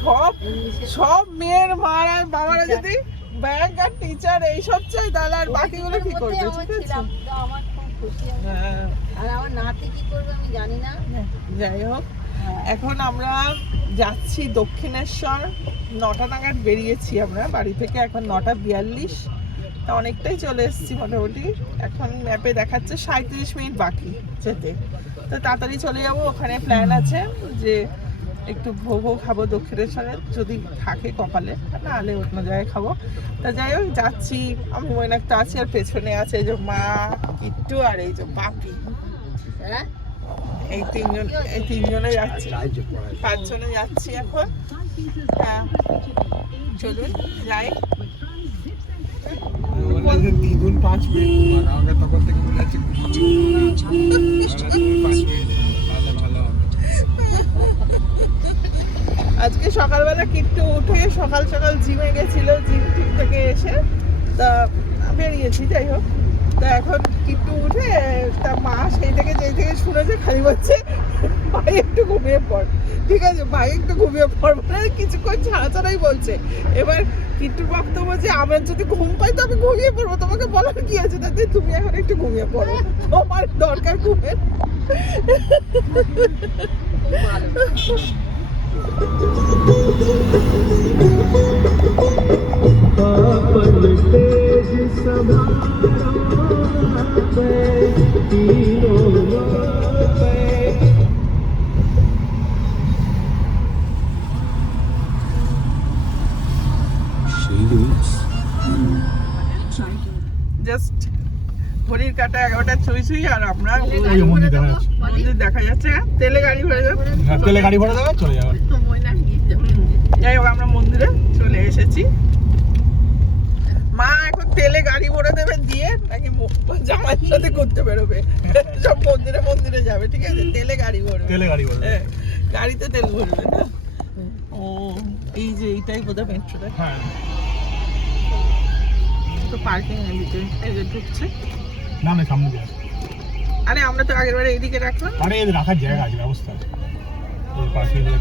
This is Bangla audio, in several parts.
সব সব মেয়ের মারা বাবারা যদি ব্যাংক আর টিচার এইসব চাই তাহলে আর বাকিগুলো কি করবে? ঠিক আছে? হ্যাঁ। আর আমার নাতি কি করবে আমি জানি না। যাই হোক। এখন আমরা যাচ্ছি দক্ষিণেশ্বর। নটা নাগাদ বেরিয়েছি আমরা। বাড়ি থেকে এখন নটা বিয়াল্লিশ। তা অনেকটাই চলে এসেছি মোটামুটি। এখন ম্যাপে দেখাচ্ছে সাঁত্রিশ মিনিট বাকি যেতে। তো তাড়াতাড়ি চলে যাব, ওখানে প্ল্যান আছে যে একটু ভোগও খাব দক্ষিণেশ্বরে যদি থাকে কপালে না হলে অন্য জায়গায় খাব। তা যাই হোক, যাচ্ছি। আমি মৈনাকটা আছি, আর পেছনে আছে এই যে মা, কিট্টু আর এই যে বাপি। হ্যাঁ? এই তিনজন, এই তিনজনে যাচ্ছি। পাঁচজনে যাচ্ছি এখন। হ্যাঁ চলুন, যাই। দ্বিগুণ পাঁচ মিনিট আমাকে তখন থেকে মনে হচ্ছে পাঁচ মিনিট ভালো ভালো আজকে সকালবেলা কিট্টু উঠে সকাল সকাল জিমে গেছিল জিম টিম থেকে এসে। তা বেরিয়েছি যাই হোক। তা এখন কিট্টু উঠে তা মা সেই থেকে যেই থেকে শুনেছে খালি হচ্ছে ভাই একটু ঘুমিয়ে পড়। ঠিক আছে, ভাই, একটু ঘুমিয়ে পড় মানে কিছুক্ষণ ছাড়া ছাড়াই বলছে। এবার কিট্টুর বক্তব্য যে আমার যদি ঘুম পাই, তো আমি ঘুমিয়ে পড়ব। তোমাকে বলার কি আছে? তাতে তুমি এখন একটু ঘুমিয়ে পড়ো। তোমার দরকার ঘুমের। জাস্ট কাটা এগারোটা ছুঁই ছুঁই আর আমরা দেখা যাচ্ছে মন্দির দেখা যাচ্ছে তেলে গাড়ি ভরে যাবে হ্যাঁ, তেলে গাড়ি ভরে দেবে চলে যাবে। যাই হোক আমরা মন্দিরে চলে এসেছি। মা এখন তেলে গাড়ি ভরে দেবে দিয়ে নাকি জামাইয়ের সাথে ঘুরতে বেরোবে। সব মন্দিরে মন্দিরে যাবে ঠিক আছে? তেলে গাড়ি ভরবে। তেলে গাড়ি ভরে হ্যাঁ, গাড়িতে তেল ভরবে না। ও এই যে এইটাই বোধহয় মেট্রোটা হ্যাঁ। তো পার্কিং এর ভিতরে ঢুকছে। না না সামনে দিয়ে আরে আমরা তো আগের বারে এইদিকে রাখলাম। আরে এদের রাখার জায়গা আছে ব্যবস্থা আছে। ওই পাশে দিয়ে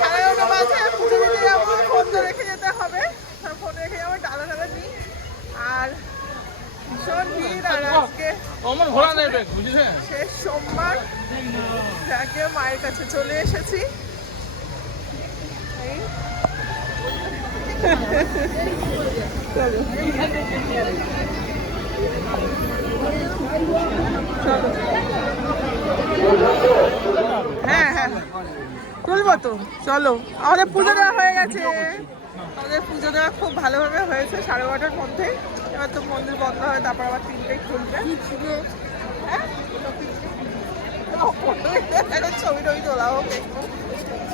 সাড়ে নটা বাজে পুজো দিতে যাব ফোন তো রেখে যেতে হবে। ফোন রেখে যাব ডালা ডালা নিই আর ভীষণ ভিড় আর আজকে অমন ঘোরা নেবে বুঝলে শেষ সোমবার। যাকে মায়ের কাছে চলে এসেছি। এই। হ্যাঁ হ্যাঁ। তুলবো তো চলো। আমাদের পুজো দেওয়া হয়ে গেছে। আমাদের পুজো দেওয়া খুব ভালোভাবে হয়েছে সাড়ে বারোটার মধ্যে। এবার তো মন্দির বন্ধ হয় তারপর আবার তিনটেই খুলবে। হ্যাঁ? ছবি টবি তোলা হোক একটু ফোন ফোন করে এখন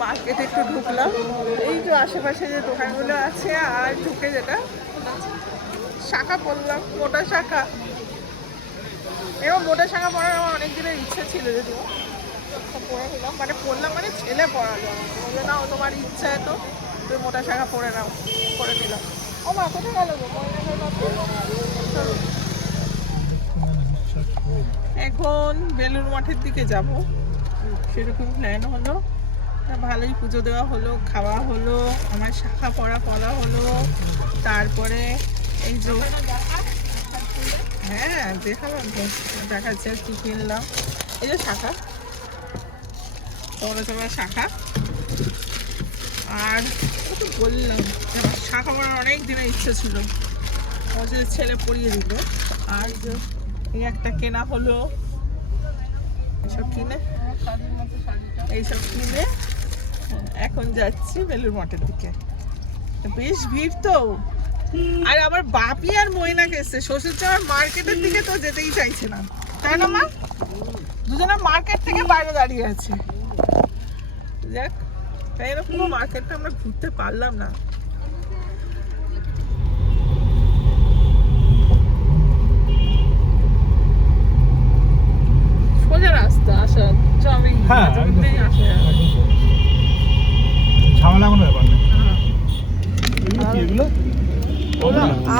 মার্কেটে একটু ঢুকলাম। এই যে আশেপাশে যে দোকানগুলো আছে আর ঢুকে যেটা। শাখা পড়লাম, মোটা শাখা। এবং মোটা শাখা পড়ার আমার অনেক দিনের ইচ্ছে ছিল যদিও। পরে নিলাম। মানে পড়লাম মানে ছেলে পড়ালো। আমাকে। বলল না তোমার ইচ্ছা এত, তুমি মোটা শাখা পড়ে নাও পড়ে নিলাম। ও মা, কোথায় গেল। এখন বেলুর মঠের দিকে যাব। সেরকম প্ল্যান হলো। ভালোই পুজো দেওয়া হলো, খাওয়া হলো, আমার শাখা পড়া পড়া হলো। তারপরে এই যে হ্যাঁ দেখালাম তো। দেখাচ্ছে কি কিনলাম। এই যে শাখা। তোমরা তোমরা শাখা। আর ও তো বললাম আমার শাঁখ আমার অনেক দিনের ইচ্ছে ছিল। ও যে ছেলে পরিয়ে দিল, আর এই একটা কেনা হলো। এসব কিনে, এইসব কিনে এখন যাচ্ছি বেলুর মঠের দিকে। বেশ ভিড় তো। আর আবার বাপি আর ময়নাকে এসছে শ্বশুর চাওয়ার মার্কেটের দিকে তো যেতেই চাইছে না। তাই না মা? দুজনে মার্কেট থেকে বাইরে দাঁড়িয়ে আছে। যাক তাই এরকম মার্কেটটা আমরা ঘুরতে পারলাম না। সোজা রাস্তা আসা। হ্যাঁ। ঝামেলা কোনো ব্যাপার নেই। এগুলো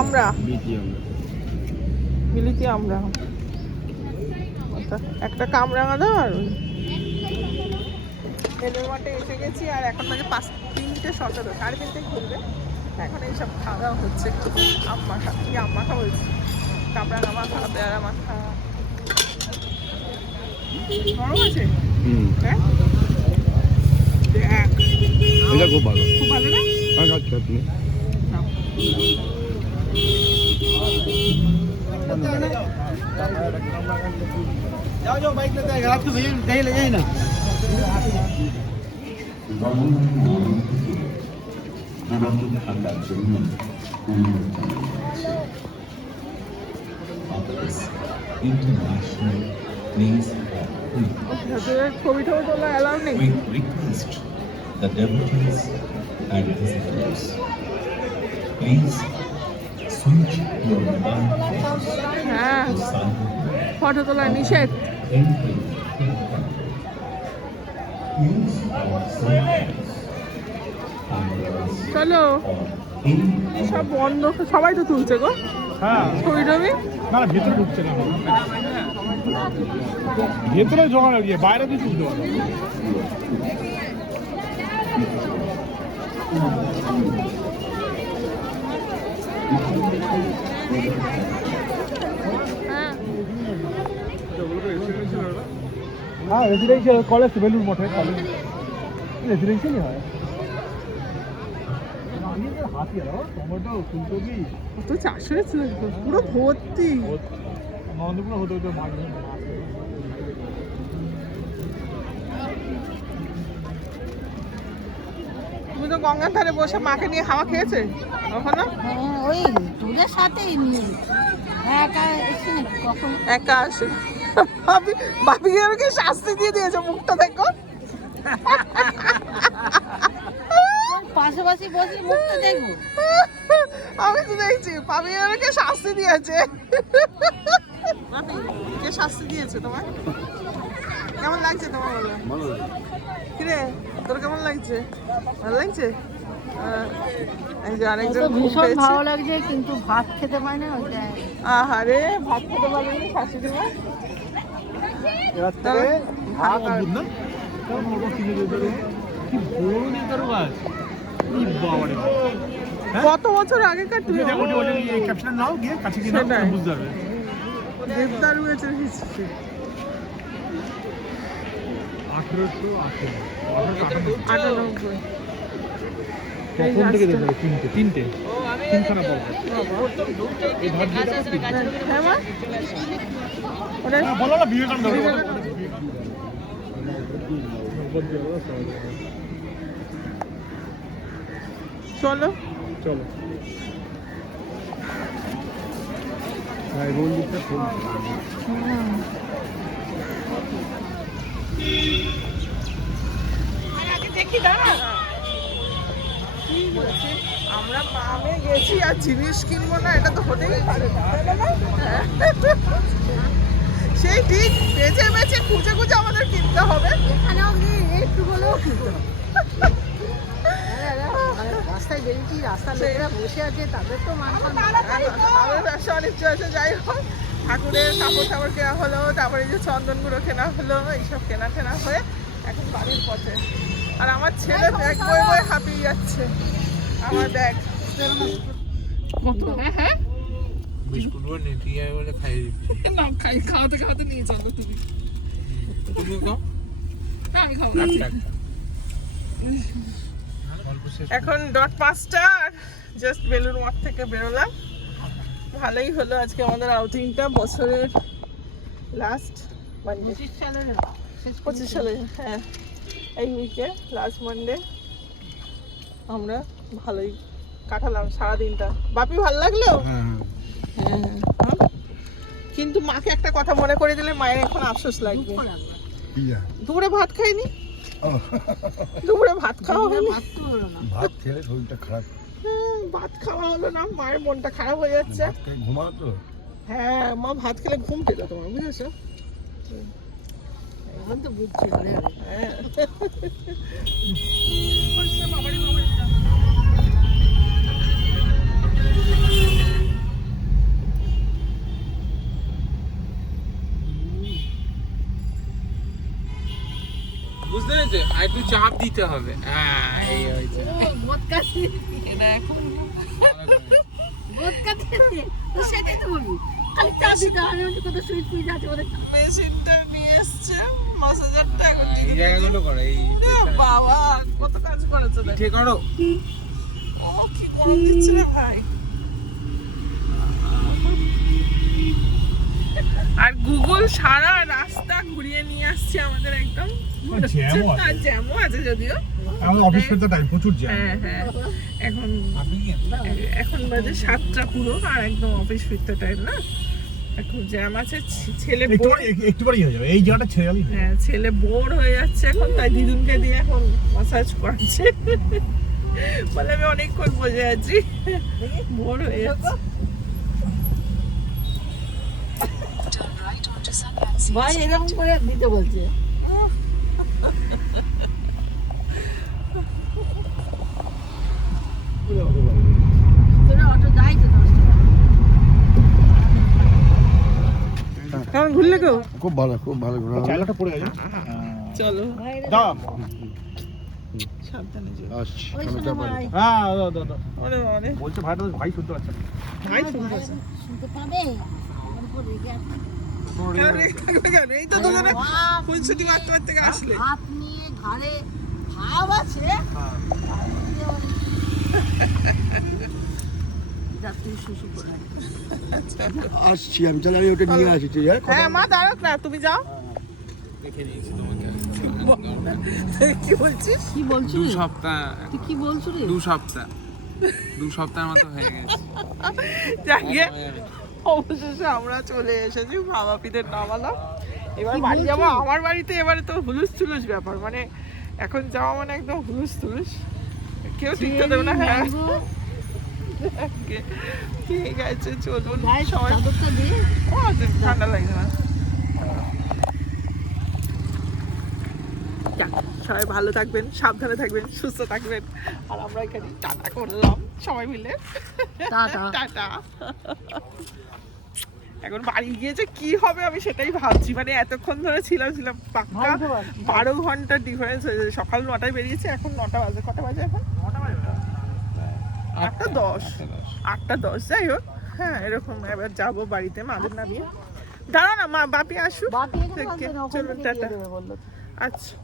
আমরা। বিলিতি আমরা। একটা কামরাঙা দাও আর ওই বেলুর মাঠে এসে গেছি আর এখন বাজে পাঁচ তিনটে সতেরো সাড়ে তিনটে খুলবে এখন এইসব খাওয়া দাওয়া হচ্ছে আম মাখা কি আম মাখা বলছি কামরাঙা মাখা পেয়ারা মাখা গরম আছে হ্যাঁ দেখ এটা খুব ভালো খুব ভালো না আমি খাচ্ছি আপনি নাও। যাও যাও বাইক लेते हैं आप तो भैया कहीं ले जाइए ना Place ভেতরে ছবি টবি তোলা We request the devotees and visitors. Please switch your mobile phones হ্যাঁ to silent use of চলো সব বন্ধ সবাই তো তুলছে গো। হ্যাঁ। ছবি টবি? না ভিতরে ঢুকছে না। ভেতরে জোগাড় গিয়ে বাইরে তো তুলতে পারবে হ্যাঁ হ্যাঁ রেসিডেন্সিয়াল কলেজ বেলুর মঠে কলেজ রেসিডেন্সিয়ালই হয়। টমেটো ফুলকপি চাষ হয়েছিল পুরো ভর্তি। নন্দপুর হতে হতে মাছ তুমি তো গঙ্গার ধারে বসে মাকে নিয়ে হাওয়া খেয়েছে কখনো? হ্যাঁ ওই তোদের সাথেই নিয়ে। হ্যাঁ একা এসে কখন? একা আসে। ভাবি ভাবি ওকে শাস্তি দিয়ে দিয়েছে মুখটা দেখো। পাশাপাশি বসলে মুখটা দেখব আমি তো দেখছি ভাবি ওকে শাস্তি দিয়েছে। কে শাস্তি দিয়েছে তোমার? কেমন লাগছে তোমার বলো? কিরে তোর কেমন লাগছে? ভালো লাগছে? ভীষণ ভালো লাগছে কিন্তু ভাত খেতে পারি না আহারে ভাত খেতে পারবেনি শাশুড়ি মা। এবার থেকে না? কি বড় গাছ কি বাবারে হ্যাঁ? কত বছর আগেকার তুমি ওটা এই ক্যাপশন নাও গিয়ে কাছে গিয়ে নাও। বুঝতে পারবে। দেবদারু গাছের হিস্ট্রি আঠেরোশো আঠেরো। থেকে দেখবে তিনটে তিনটে। তিনখানা পাবো এই দিয়ে হ্যাঁ বলো না চলো। চলো। রোল দিকটা দেখি দাঁড়া। কি বলছি? আমরা মামে গেছি আর জিনিস কিনবো না এটা তো হতেই পারে। সেই ঠিক বেছে বেছে খুঁজে খুঁজে আমাদের কিনতে হবে। এখানেও একটু হলেও আরে, মানে রাস্তায় বেরিয়েছি রাস্তার লোকেরা বসে আছে তাদের তো মান যাই হোক। ঠাকুরের কাপড় টাপড় কেনা হলো তারপরে যে চন্দন গুঁড়ো কেনা হলো এইসব কেনা টেনা হয়ে এখন বাড়ির পথে। আর আমার ছেলে হাঁপিয়ে যাচ্ছে। আমার ব্যাগ কত? হ্যাঁ হ্যাঁ? বলে দিয়ে বলে খাইয়ে দিচ্ছি না খাই খাওয়াতে খাওয়াতে নিয়ে চলো তুমি। তুমি খাও? না আমি খাব একটা একটা গল্প শেষ এখন ডট পাঁচটা জাস্ট বেলুন মাঠ থেকে বেরোলাম। ভালোই হলো আজকে আমাদের আউটিংটা বছরের লাস্ট মানডে পঁচিশ পঁচিশ সালে হ্যাঁ। এই উইকে লাস্ট মানডে আমরা ভালোই কাটালাম সারাদিনটা। বাপি ভালো লাগল? হ্যাঁ হ্যাঁ। হ্যাঁ। কিন্তু মাকে একটা কথা মনে করে দিলে মায়ের এখন আফসোস লাগবে। দুপুরে ভাত খাইনি? দুপুরে ভাত খাওয়া হয়নি? ভাত তো হলো না। ভাত খেলে শরীরটা খারাপ। ভাত খাওয়া হলো না মায়ের মনটা খারাপ হয়ে যাচ্ছে। ঘুমাও তো। হ্যাঁ মা ভাত খেলে ঘুম পেল তোমার বুঝেছ? এখন তো বুঝছি হ্যাঁ। চাপ দিতে হবে। হ্যাঁ এই হয়েছে এটা এখন সেটাই তো খালি দিতে হবে কত আছে ওদের মেশিনটা নিয়ে এসছে মাসাজারটা এখন হ্যাঁ, এই জায়গাগুলো করো এই বাবা কত কাজ করেছে পিঠে করো। ও কি গরম দিচ্ছে রে ভাই। আর গুগল সারা রাস্তা ঘুরিয়ে নিয়ে আসছে আমাদের একদম। জ্যামও আছে। আর জ্যামও আছে যদিও। আমাদের অফিস ফেরতে টাইম প্রচুর জ্যাম। হ্যাঁ হ্যাঁ। এখন এখন বাজে সাতটা পুরো আর একদম অফিস ফিরতে টাইম না। এখন জ্যাম আছে ছেলে একটু পরেই হয়ে যাবে। এই জায়গাটা ছেড়ে গেলেই হ্যাঁ ছেলে বোর হয়ে যাচ্ছে এখন তাই দিদুনকে দিয়ে এখন মাসাজ করাচ্ছে। বলে আমি অনেকক্ষণ বসে আছি। বোর হয়ে যাচ্ছে। ভাই এরকম করে দিতে বলছে। তোরা অটো তো কেমন ঘুরলে কেউ খুব ভালো খুব ভালো ঘোরা চাইলাটা পড়ে গেছে। চলো। দাও। সাবধানে যেও। ভাই। হ্যাঁ দাও দাও ওরে বলছে ভাইটা তো ভাই শুনতে পাচ্ছে না। ভাই শুনতে পাবে আমার উপর রেগে আছে। এই তো দুজনে মারতে মারতে আসলে। হাত নিয়ে ঘাড়ে ভাব আছে? করে আসছি আমি তাহলে আমি ওটা নিয়ে আসি ঠিক আছে? হ্যাঁ মা দাঁড়াক না তুমি যাও। দেখে নিয়েছি তোমাকে। কি বলছিস? কি বলছো দু সপ্তাহ। তুই কি বলছো দু সপ্তাহ। দু সপ্তাহের মতো হয়ে গেছে। জাগিয়ে অবশেষে আমরা চলে এসেছি মা বাপিদের নামালাম এবার বাড়ি যাব। আমার বাড়িতে এবারে তো হুলুস থুলুস ব্যাপার। মানে এখন যাওয়া মানে একদম হুলুস থুলুস কেউ টিকতে দেবে না হ্যাঁ। ঠিক আছে চলুন সবাই চাদরটা ঠান্ডা লাগছে না। সবাই ভালো থাকবেন সাবধানে থাকবেন সুস্থ থাকবেন। আর আমরা এখানে টাটা করলাম সবাই মিলে। টাটা। এখন বাড়ি গিয়ে যে কি হবে আমি সেটাই ভাবছি। মানে এতক্ষণ ধরে ছিলাম ছিলাম পাক্কা বারো ঘণ্টার ডিফারেন্স হয়েছে সকাল নটায় বেরিয়েছে এখন নটা বাজে। কটা বাজে এখন? আটটা দশ। আটটা দশ। যাই হোক হ্যাঁ এরকম। এবার যাব বাড়িতে মাদের নামিয়ে। দাঁড়া না মা বাপি আসুক। চলুন টাটা। আচ্ছা